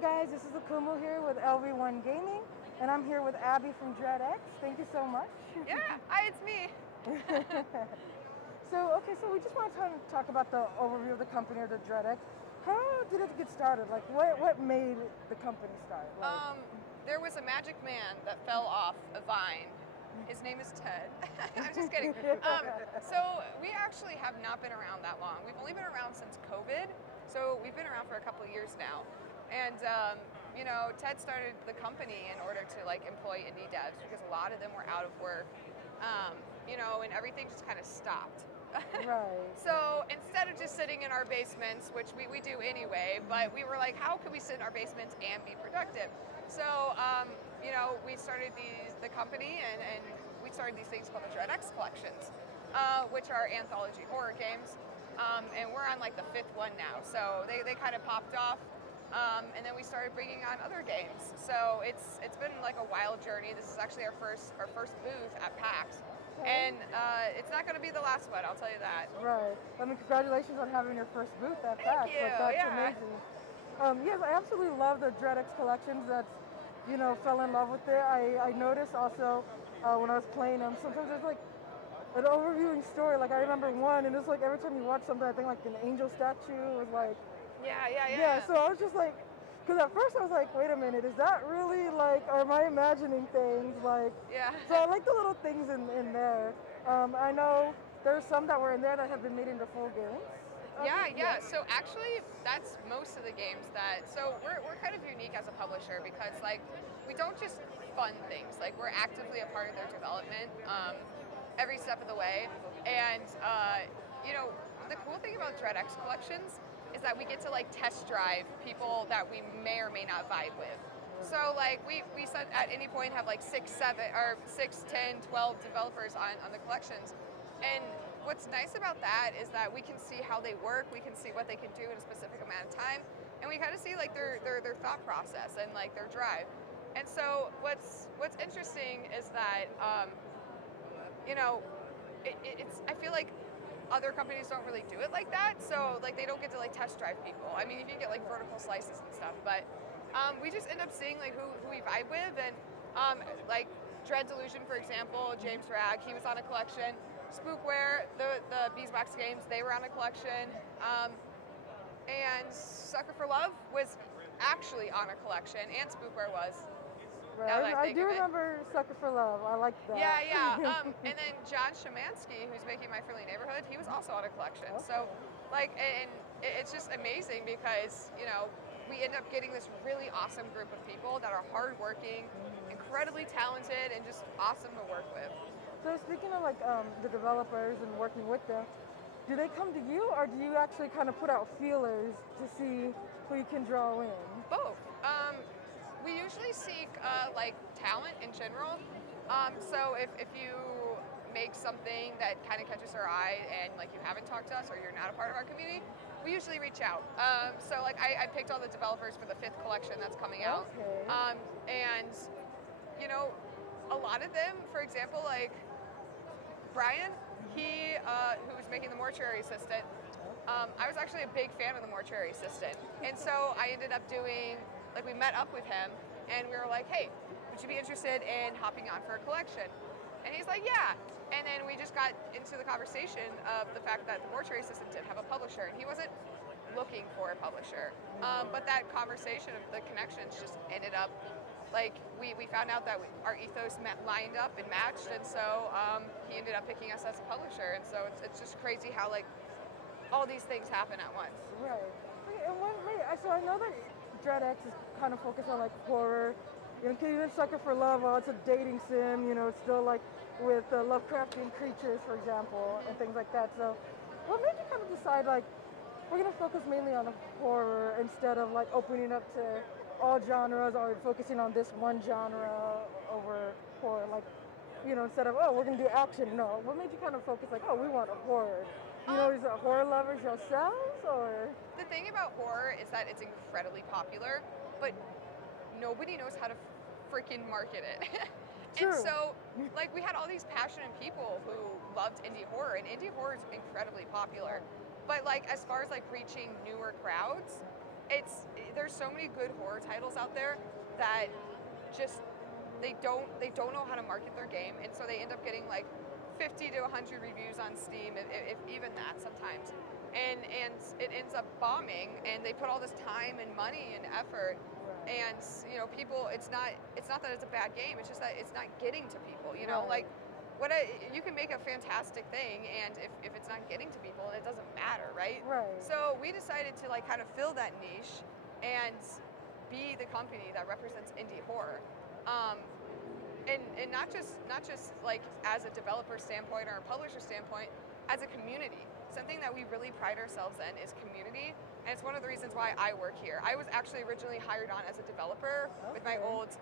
guys, this is Akumu here with LV1 Gaming, and I'm here with Abby from DREADXP. Thank you so much. Yeah, hi, it's me. So we just want to talk about the overview of the company, or the DREADXP. How did it get started? Like, what made the company start? There was a magic man that fell off a vine. His name is Ted. I'm just kidding. So we actually have not been around that long. We've only been around since COVID. So we've been around for a couple of years now. And Ted started the company in order to employ indie devs because a lot of them were out of work. And everything just kind of stopped. Right. So instead of just sitting in our basements, which we do anyway, but we were like, how can we sit in our basements and be productive? So, we started the company and we started these things called the DREADXP collections, which are anthology horror games. And we're on the fifth one now. So they kind of popped off. And then we started bringing on other games. So it's been a wild journey. This is actually our first booth at PAX. And it's not going to be the last one, I'll tell you that. Right. I mean, congratulations on having your first booth at PAX. Thank you. That's amazing. Yes, I absolutely love the DREADXP collections. Fell in love with it. I noticed also when I was playing them, sometimes there's an overviewing story. I remember one, and it's every time you watch something, I think an angel statue was Yeah. So I was just because at first I was wait a minute, is that really or am I imagining things? Yeah. So I like the little things in there. I know there's some that were in there that have been made into full games. Yeah. So actually, that's most of the games so we're kind of unique as a publisher because we don't just fund things. We're actively a part of their development every step of the way. And the cool thing about DREADXP collections is that we get to test drive people that we may or may not vibe with. So we said at any point have 6, 7, or 6, 10, 12 developers on the collections. And what's nice about that is that we can see how they work, we can see what they can do in a specific amount of time, and we kind of see their thought process and their drive. And so what's interesting is that it's I feel like other companies don't really do it like that, so they don't get to test drive people. I mean, you can get vertical slices and stuff, but we just end up seeing who we vibe with, and Dread Delusion, for example, James Ragg, he was on a collection. Spookware, the Beeswax games, they were on a collection, and Sucker for Love was actually on a collection, and Spookware was. Right. I do remember Sucker for Love. I like that. Yeah. And then John Shemansky, who's making My Friendly Neighborhood, he was also on a collection. Okay. So, and it's just amazing because, we end up getting this really awesome group of people that are hardworking, incredibly talented, and just awesome to work with. So speaking of the developers and working with them, do they come to you, or do you actually kind of put out feelers to see who you can draw in? Both. We usually seek talent in general. So if you make something that kind of catches our eye and you haven't talked to us or you're not a part of our community, we usually reach out. So I picked all the developers for the 5th collection that's coming out. Okay. And a lot of them, for example, Brian, he who's making the Mortuary Assistant, I was actually a big fan of the Mortuary Assistant. And so I ended up doing, we met up with him and we were like, hey, would you be interested in hopping on for a collection? And he's like, yeah. And then we just got into the conversation of the fact that the Mortuary Assistant didn't have a publisher and he wasn't looking for a publisher. But that conversation of the connections just ended up, we found out that our ethos lined up and matched, and so he ended up picking us as a publisher. And so it's just crazy how all these things happen at once. Right. So I know that DREADXP is kind of focused on horror. Even Sucker for Love, it's a dating sim. It's still with Lovecraftian creatures, for example, and things like that. So what made you kind of decide we're going to focus mainly on horror instead of opening up to all genres, or focusing on this one genre over horror? Instead of, we're going to do action. No, what made you kind of focus we want a horror? Is it horror lovers yourselves, or? The thing about horror is that it's incredibly popular, but nobody knows how to freaking market it. True. And so, we had all these passionate people who loved indie horror, and indie horror is incredibly popular. But as far as reaching newer crowds, there's so many good horror titles out there that just they don't know how to market their game, and so they end up getting like 50 to 100 reviews on Steam, if even that sometimes, and it ends up bombing, and they put all this time and money and effort, and people, it's not that it's a bad game, it's just that it's not getting to people, like you can make a fantastic thing, and if it's not getting to people, it doesn't matter, right? Right. So we decided to like kind of fill that niche and be the company that represents indie horror. And not just like as a developer standpoint or a publisher standpoint, as a community. Something that we really pride ourselves in is community, and it's one of the reasons why I work here. I was actually originally hired on as a developer with my old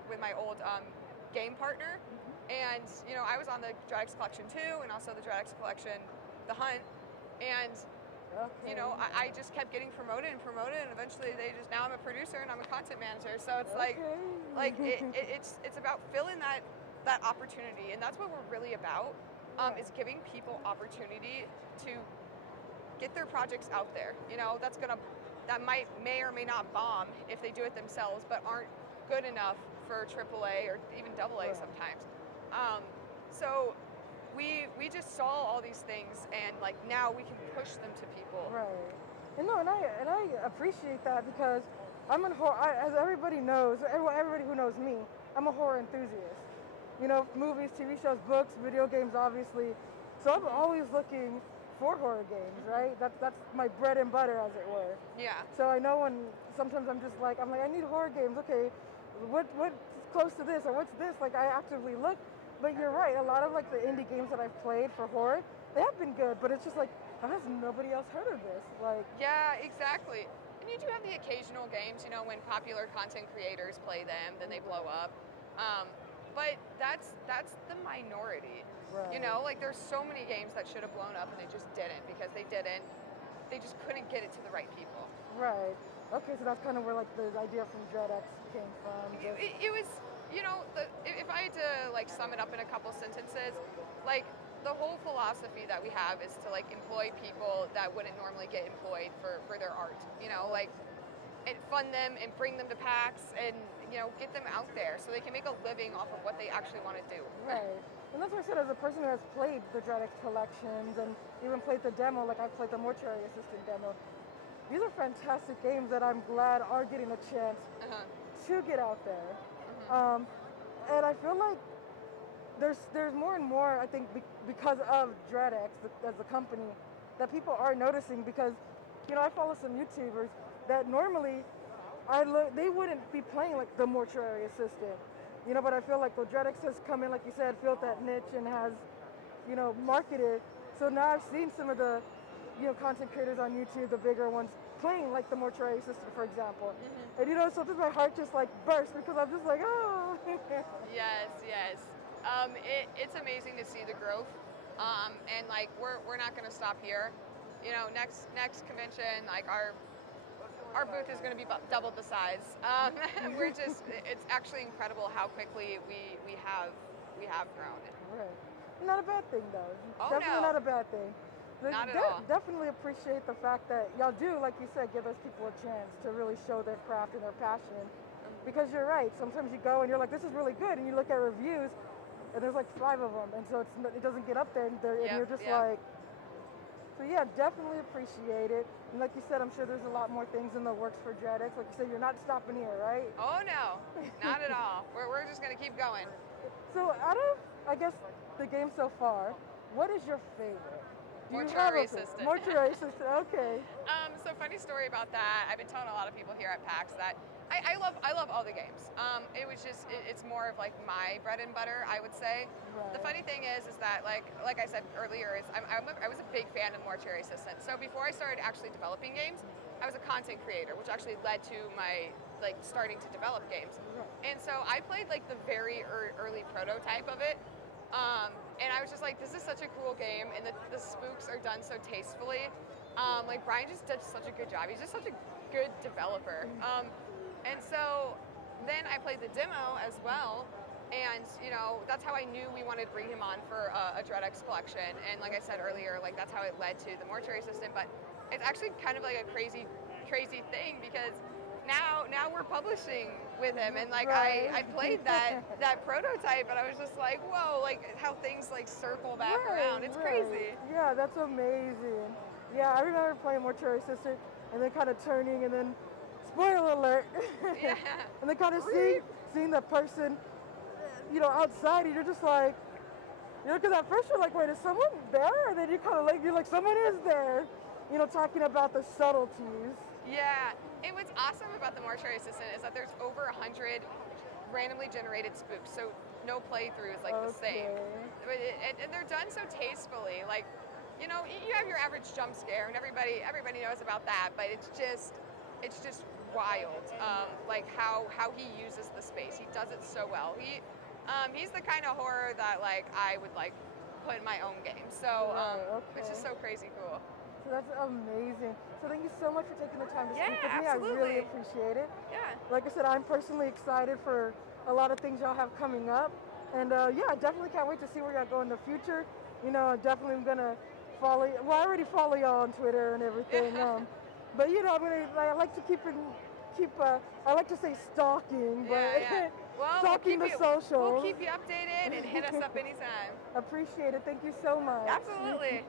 game partner, and I was on the DREADXP Collection 2 and also the DREADXP Collection, The Hunt, and I just kept getting promoted, and eventually now I'm a producer and I'm a content manager. So it's it's about filling that opportunity, and that's what we're really about, is giving people opportunity to get their projects out there. That may or may not bomb if they do it themselves, but aren't good enough for AAA or even AA sometimes. So we just saw all these things, and like now we can push them to people. Right. And I appreciate that, because I'm a horror. As everybody knows, everybody who knows me, I'm a horror enthusiast. Movies, TV shows, books, video games, obviously. So I'm always looking for horror games, right? That's my bread and butter, as it were. Yeah. So I know when sometimes I'm like, I need horror games. Okay, what's close to this, or what's this? Like, I actively look. But you're right. A lot of like the indie games that I've played for horror, they have been good. But it's just like, how has nobody else heard of this? Like. Yeah, exactly. And you do have the occasional games, when popular content creators play them, then they blow up. But that's the minority. Right. Like there's so many games that should have blown up and they just didn't, because they just couldn't get it to the right people. Right. Okay, so that's kind of where like the idea from DREADXP came from. It was, if I had to like sum it up in a couple sentences, like the whole philosophy that we have is to like employ people that wouldn't normally get employed for their art, like, and fund them and bring them to PAX and get them out there so they can make a living off of what they actually want to do. Right. And that's what I said, as a person who has played the DREADXP collections and even played the demo, like I played the Mortuary Assistant demo. These are fantastic games that I'm glad are getting a chance to get out there. And I feel like there's more and more, I think, because of DREADXP as a company, that people are noticing, because, I follow some YouTubers that normally they wouldn't be playing like the Mortuary Assistant, but I feel like the DREADXP has come in, like you said, filled that niche and has, marketed. So now I've seen some of the, content creators on YouTube, the bigger ones, playing like the Mortuary Assistant, for example. And sometimes my heart just like bursts, because I'm just like, oh. Yes. It's amazing to see the growth, and like we're not going to stop here. Next convention, like our booth is going to be double the size. It's actually incredible how quickly we have grown. Right. Not a bad thing, though. Oh, Definitely no. not a bad thing. Not at all. Definitely appreciate the fact that y'all do, like you said, give those people a chance to really show their craft and their passion. Because you're right, sometimes you go and you're like, this is really good, and you look at reviews, and there's like 5 of them, and so it doesn't get up there, and you're just like, so yeah, definitely appreciate it. And like you said, I'm sure there's a lot more things in the works for DREADXP. Like you said, you're not stopping here, right? Oh no, not at all. We're just gonna keep going. So out of, I guess, the game so far, what is your favorite? Mortuary Assistant. Mortuary Assistant, okay. So funny story about that. I've been telling a lot of people here at PAX that I love all the games. It's more of like my bread and butter, I would say. Right. The funny thing is that like I said earlier, I was a big fan of Mortuary Assistant. So before I started actually developing games, I was a content creator, which actually led to my like starting to develop games. Right. And so I played like the very early prototype of it. And I was just like, this is such a cool game, and the spooks are done so tastefully. Like Brian just did such a good job. He's just such a good developer. And so then I played the demo as well, and that's how I knew we wanted to bring him on for a DREADXP collection. And like I said earlier, like that's how it led to the Mortuary Assistant. But it's actually kind of like a crazy thing, because now we're publishing with him, and like Right. I played that prototype, and I was just like, whoa, like how things like circle back around. It's crazy. Yeah, that's amazing. Yeah, I remember playing Mortuary Assistant and then kind of turning and then, spoiler alert, Yeah. and then kind of seeing the person, outside, and you're just like, because at first you're like, wait, is someone there? And then you kind of like, you're like, someone is there, talking about the subtleties. Yeah, and what's awesome about the Mortuary Assistant is that there's over 100 randomly generated spooks, so no playthrough is like the same. And they're done so tastefully. Like, you have your average jump scare, and everybody knows about that, but it's just wild. Like how he uses the space. He does it so well. He's the kind of horror that like I would like put in my own game. So it's just so crazy cool. So that's amazing. So thank you so much for taking the time to speak with me. Absolutely. I really appreciate it. Yeah. Like I said, I'm personally excited for a lot of things y'all have coming up. And I definitely can't wait to see where y'all go in the future. I definitely am going to follow you. Well, I already follow y'all on Twitter and everything. But I like to I like to say stalking, but Well, stalking the socials. We'll keep you updated and hit us up anytime. Appreciate it. Thank you so much. Absolutely.